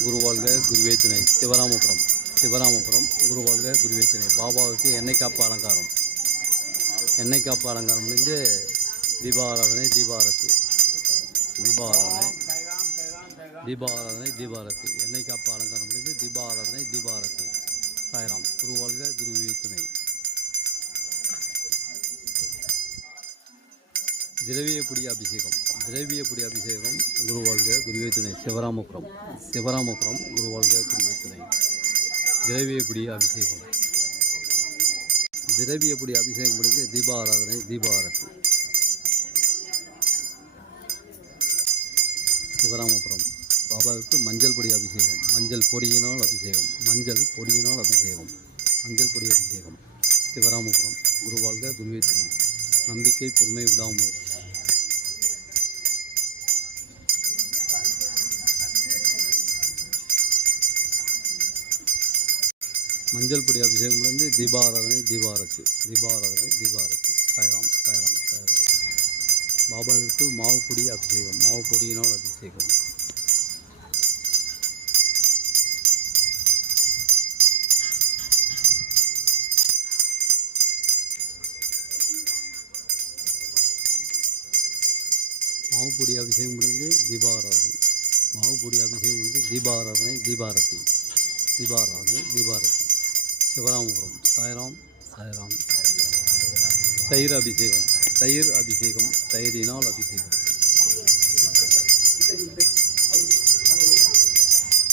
குருவாழ்க குருவே துணை. சிவராமபுரம். சிவராமபுரம் குருவாழ்க குருவே துணை. பாபாவுக்கு எண்ணெய் காப்பு அலங்காரம். எண்ணெய் காப்பு அலங்காரம் முடிஞ்சு தீபாராதனை தீபாரதி தீபாராதனை. தீபாராதனை தீபாரதி எண்ணெய் காப்பு அலங்காரம் முடிஞ்சு தீபாராதனை தீபாரதி சாய்ராம். குருவாழ்க குருவே துணை. திரவியப்படி அபிஷேகம். திரவியப்பொடி அபிஷேகம் குருவாழ்க துணை சிவராமபுரம். சிவராமபுரம் குருவாழ்க குருவே துணை திரவியப்படி அபிஷேகம். திரவியப்படி அபிஷேகம் முடிந்து தீபாராதனை தீபாரதி. சிவராமபுரம். பாபாவுக்கு மஞ்சள் பொடி அபிஷேகம். மஞ்சள் பொடியினால் அபிஷேகம். மஞ்சள் பொடியினால் அபிஷேகம். மஞ்சள் பொடி அபிஷேகம். சிவராமபுரம் குருவாழ்க குருவே துணை நம்பிக்கை பெருமை விடாமுயற்சி மஞ்சள் பொடி அபிஷேகம் வந்து தீபாராதனை தீபாரத்து. தீபாராதனை தீபாரத்தி. சாய்ராம் சாய்ராம் சாய்ராம் பாபாவிற்கு மாவு பொடி அபிஷேகம். மாவு பொடியினால் அபிஷேகம். மாவுப்பொடி அபிஷேகம் முடிந்து தீபாராதனை. மாவுப்பொடி அபிஷேகம் முடிந்து தீபாராதனை தீபாரத்தி. தீபாராதனை தீபாரத்தி. சிவராமபுரம். சாய்ராம் சாய்ராம். தயிர் அபிஷேகம். தயிர் அபிஷேகம். தயிரினால் அபிஷேகம்.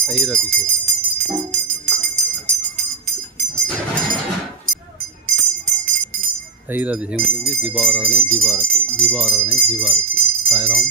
தயிர் அபிஷேகம். தயிர் அபிஷேகம் முடிஞ்சு தீபாராதனை தீபாரத்து தீபாராதனை தீபாரத்து சாய்ராம்.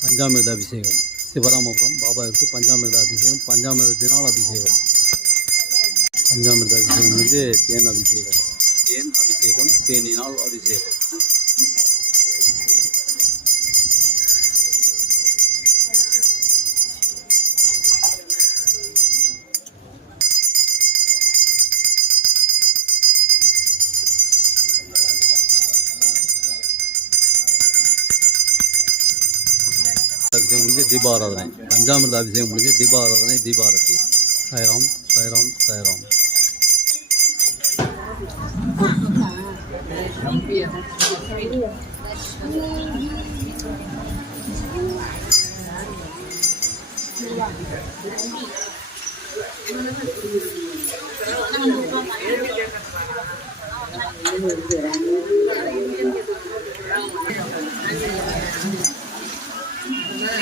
பஞ்சாமிர்த அபிஷேகம் சிவராமபுரம் பாபாவிற்கு பஞ்சாமிர்த அபிஷேகம் பஞ்சாமிர்தத்தினால் அபிஷேகம் பஞ்சாமிர்த அபிஷேகம் வந்து தேன் அபிஷேகம். தேன் அபிஷேகம் தேனினால் அபிஷேகம். தீபாராதனை பஞ்சாமிரத அபிஷேகம் முடிஞ்சு தீபாராதனை தீபாரதி சாய்ராம் சாய்ராம் சாய்ராம் Thank.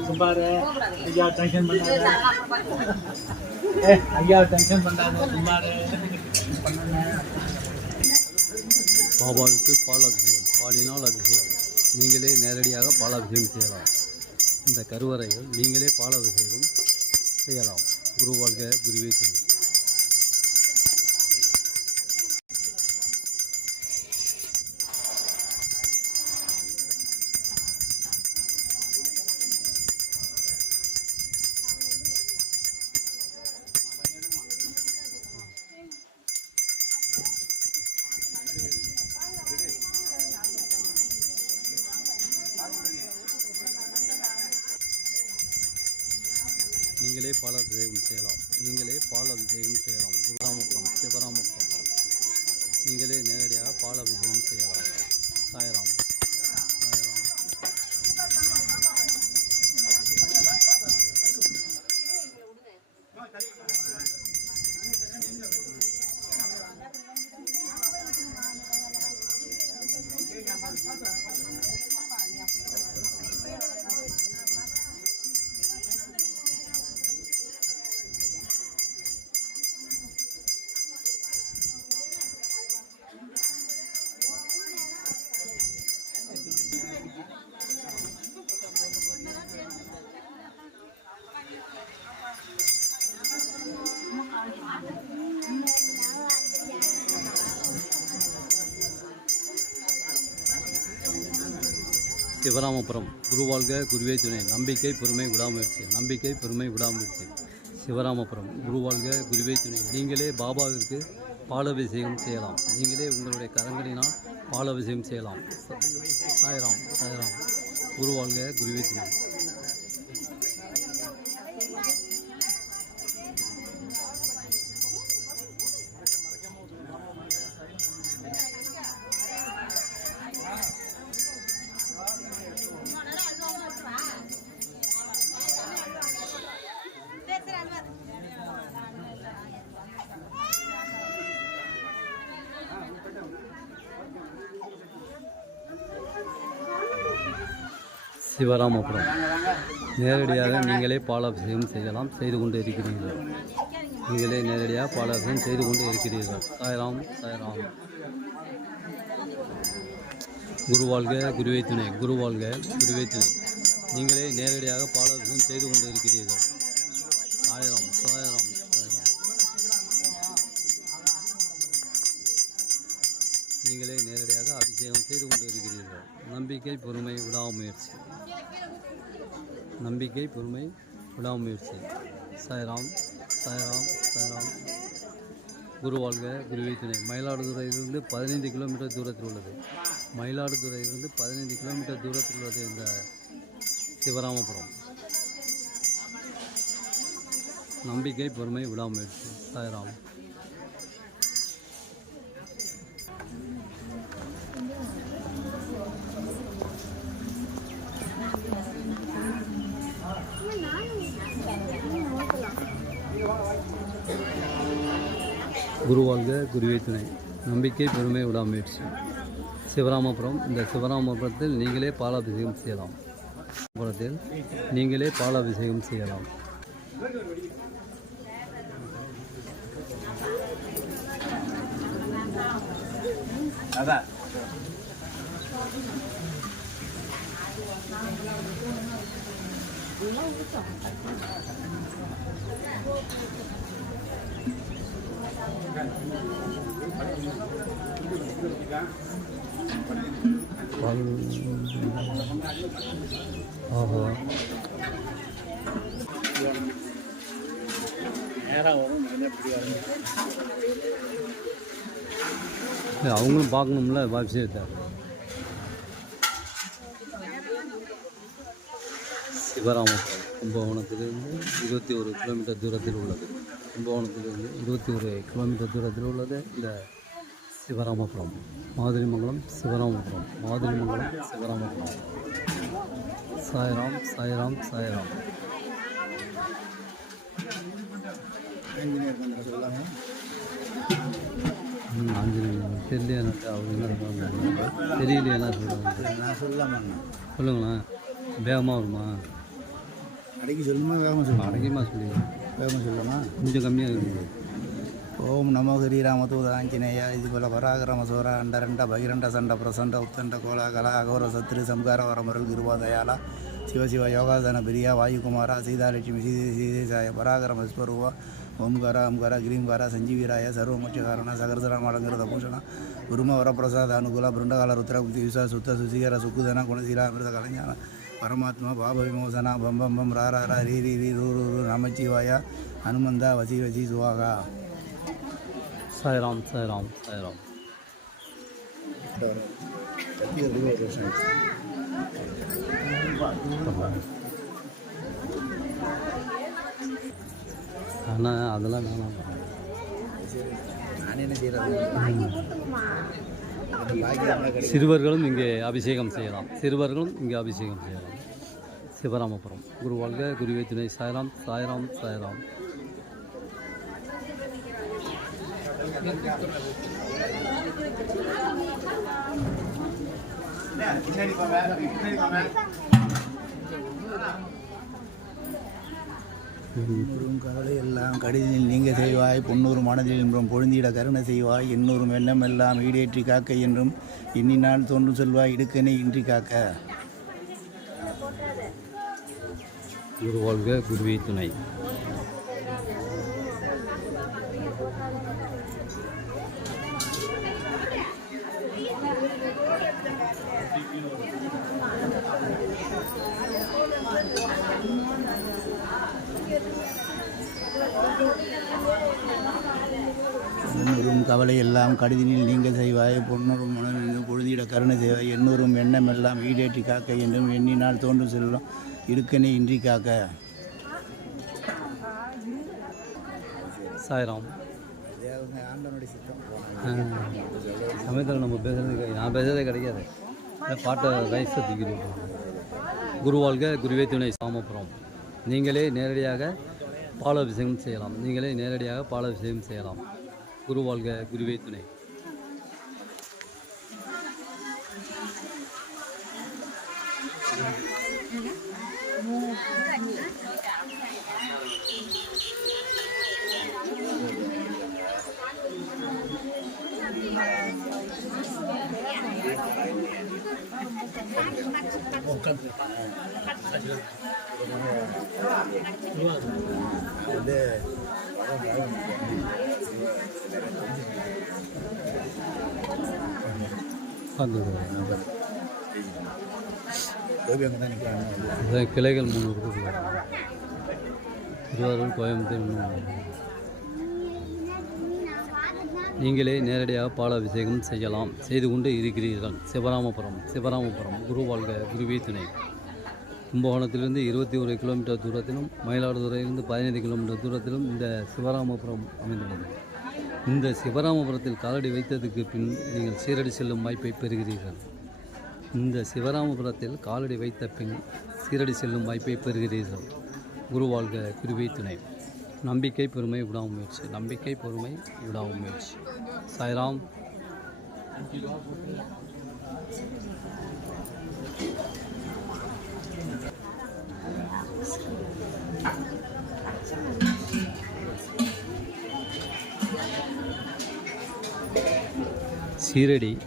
சும்மாரு ஐயா டென்ஷன் பண்ணாத ஏ, ஐயா டென்ஷன் பண்ணாத சும்மாரு பாபாவுக்கு பால் அபிஷேகம் பாலினால் அபிஷேகம். நீங்களே நேரடியாக பால் அபிஷேகம் செய்யலாம். இந்த கருவறையில் நீங்களே பால் அபிஷேகம் செய்யலாம். குருவாழ்க குருவே நீங்களே பால அபிஷேகம் செய்யலாம் நீங்களே பால் அபிஷேகம் செய்யலாம் குருராமபுரம் சிவராமபுரம். நீங்களே நேரடியாக பால் அபிஷேகம் செய்யலாம் சாயராம். சிவராமபுரம். குருவாழ்க குருவே துணை. நம்பிக்கை பொறுமை விடாமுயற்சி. நம்பிக்கை பொறுமை விடாமுயற்சி. சிவராமபுரம். குருவாழ்க குருவே துணை. நீங்களே பாபாவிற்கு பாலாபிஷேகம் செய்யலாம். நீங்களே உங்களுடைய கரங்களினால் பாலாபிஷேகம் செய்யலாம். ச- சாய்ராம் சாய்ராம். குருவாழ்க குருவே துணை. சிவராமபுரம் நேரடியாக நீங்களே பாலாபிஷேகம் செய்யலாம் செய்து கொண்டு இருக்கிறீர்கள். நீங்களே நேரடியாக பாலாபிஷேகம் செய்து கொண்டு இருக்கிறீர்கள். சாய்ராம் சாய்ராம். குருவாழ்க குருவை துணை. குருவாழ்க குருவை துணை. நீங்களே நேரடியாக பாலாபிஷேகம் செய்து கொண்டு இருக்கிறீர்கள். சாய்ராம் சாய்ராம். நீங்களே நேரடியாக அபிஷேகம் செய்து கொண்டு இருக்கிறீர்கள் நம்பிக்கை பொறுமை விடாமுயற்சி. நம்பிக்கை பொறுமை விடாமுயற்சி. சாய்ராம் சாய்ராம் சாய்ராம். குரு வாழ்க குருவை துணை. மயிலாடுதுறையிலிருந்து பதினைந்து கிலோமீட்டர் தூரத்தில் உள்ளது. மயிலாடுதுறையிலிருந்து பதினைந்து கிலோமீட்டர் தூரத்தில் உள்ளது இந்த சிவராமபுரம். நம்பிக்கை பொறுமை விடாமுயற்சி. சாய்ராம். குருவாழ்க குருவே துணை. நம்பிக்கை பெருமை விடாமுயற்சி சிவராமபுரம் இந்த சிவராமபுரத்தில் நீங்களே பாலாபிஷேகம் செய்யலாம். புறத்தில் நீங்களே பாலாபிஷேகம் செய்யலாம். அதான். அவங்களும் பார்க்கணும்ல அபிஷேகத்தை சிவராம கும்பகோணத்திலிருந்து இருபத்தி ஒரு கிலோமீட்டர் தூரத்தில் உள்ளது. கும்பகோணத்திலிருந்து இருபத்தி ஒரு கிலோமீட்டர் தூரத்தில் உள்ளது. இந்த சிவராமபுரம். மாதிரிமங்கலம் சிவராமபுரம். மாதிரிமங்கலம் சிவராமபுரம். சாய்ராம் சாய்ராம் சாய்ராம். ஆஞ்சநேயர் தெரியல எனக்கு அவர் என்ன சொல்கிறாங்க தெரியல. என்ன சொல்கிறாங்க நான் சொல்லுங்களேன். வேகமாக வருமா? அடைக்கி சொல்லுமா வேகமாக சொல்லுமா? அடங்கியமாக சொல்லி வேகமாக சொல்லலாமா? கொஞ்சம் கம்மியாக இருக்குது ஓம் நமோ ஹரிராமதூத ஆஞ்சநேயா இதுபோல வராகரம சோர அண்டரண்ட பகிரண்ட சண்ட பிரசண்ட உத்தண்ட கோலாகலா அகோர சத்ரு சம்கார வரமருள் கிருபாதயாலா சிவசிவ யோகாசன பிரியா வாயுகுமாரா சீதாலட்சுமி சீதே சீதேசாய பராகரம ஸ்வரூபா ஓம்காரா ஓம்காரா கிரீம்காரா சஞ்சீவிராய சர்வமோட்சகாரணா சகரசராமலங்கிருத பூஷணா குரும வரப்பிரசாத அனுகுலா பிருண்டகால ருத்ரகுப்தி விசா சுத்த சுசிகர சுக்குதனா குணசீலா அமிர்த கலைஞான பரமாத்மா பாப விமோசனா பம்பம்பம் பம் ரா ரா ரீ ரீ ரீ ரூ ரூ நமச்சிவாயா ஹனுமந்தா வசி வசி சுவாகா. சாய்ராம் சாய்ராம் சாய்ராம் ஆனால் அதெல்லாம் வேணாம். நான் சிறுவர்களும் இங்கே அபிஷேகம் செய்யலாம். சிறுவர்களும் இங்கே அபிஷேகம் செய்யலாம். சிவராமபுரம். குரு வாழ்க குருவே துணை சாய்ராம் சாய்ராம் சாய்ராம். குறும் கவலை எல்லாம் கடிதில் நீங்க செய்வாய் பொன்னூறு மனதில் என்றும் பொழுந்திட கருணை செய்வாய் எண்ணூறு மெல்லம் எல்லாம் ஈடேற்றி காக்க என்றும் எண்ணினால் தோன்றும் செல்வாய் இடுக்கனை இன்றி காக்க. குருவாழ்க குருவி துணை. கவலை எல்லாம் கடிதினில் நீங்க செய்வாய். பொன்னூறும் மனதில் பொழுந்திட கருணை செய்வாய். எண்ணூறும் எண்ணம் எல்லாம் ஈடேற்றி காக்க என்றும் எண்ணினால் தோன்றும் செல்வம். இடுக்கனை இன்றி காக்க. சாய்ராம். சமயத்தில் நம்ம பேசுறது நான் பேசுறதே கிடைக்காது பாட்டை ரைஸை தூக்கிட்டு குரு வாழ்க குருவே துணை சாமபுரம் நீங்களே நேரடியாக பாலாபிஷேகம் செய்யலாம். நீங்களே நேரடியாக பாலாபிஷேகம் செய்யலாம். குரு வாழ்க குருவே துணை வந்து உட்காந்து கிளைகள் மூணு இருக்குது. திருவாரூர் கோயம்புத்தூர் மூணு. நீங்களே நேரடியாக பாலாபிஷேகம் செய்யலாம். செய்து கொண்டு இருக்கிறீர்கள். சிவராமபுரம் சிவராமபுரம் குரு வாழ்க குருவே துணை. கும்பகோணத்திலிருந்து இருபத்தி ஒரு கிலோமீட்டர் தூரத்திலும் மயிலாடுதுறையிலிருந்து பதினைந்து கிலோமீட்டர் தூரத்திலும் இந்த சிவராமபுரம் அமைந்துள்ளது. இந்த சிவராமபுரத்தில் காலடி வைத்ததுக்கு பின் நீங்கள் சீரடி செல்லும் வாய்ப்பை பெறுகிறீர்கள். இந்த சிவராமபுரத்தில் காலடி வைத்த பின் சீரடி செல்லும் வாய்ப்பை பெறுகிறீர்கள். குருவாழ்க குருவை துணை நம்பிக்கை பொறுமை விடாமுயற்சி நம்பிக்கை பொறுமை விடாமுயற்சி சாய்ராம். சீரடி.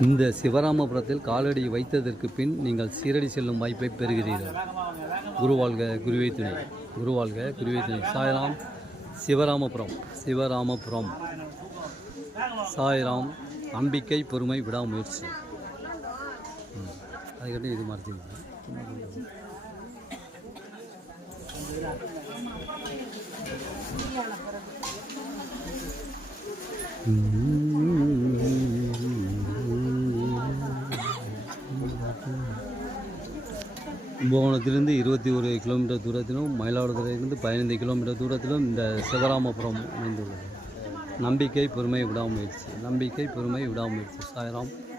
இந்த சிவராமபுரத்தில் காலடி வைத்ததற்கு பின் நீங்கள் சீரடி செல்லும் வாய்ப்பை பெறுகிறீர்கள். குருவாழ்க குருவை துணை. குருவாழ்க குருவை துணை. சாய்ராம் சிவராமபுரம் சிவராமபுரம். சாய்ராம் நம்பிக்கை பொறுமை விடாமுயற்சி. ம். அதுக்கப்புறம் இது மாதிரி கும்பகோணத்திலிருந்து இருபத்தி ஒரு கிலோமீட்டர் தூரத்திலும் மயிலாடுதுறையிலிருந்து பதினைந்து கிலோமீட்டர் தூரத்திலும் இந்த சிவராமபுரம் அமைந்துள்ளது. நம்பிக்கை பெருமை விடாமுயற்சி. நம்பிக்கை பொறுமை விடாமுயற்சி. சாய்ராம்.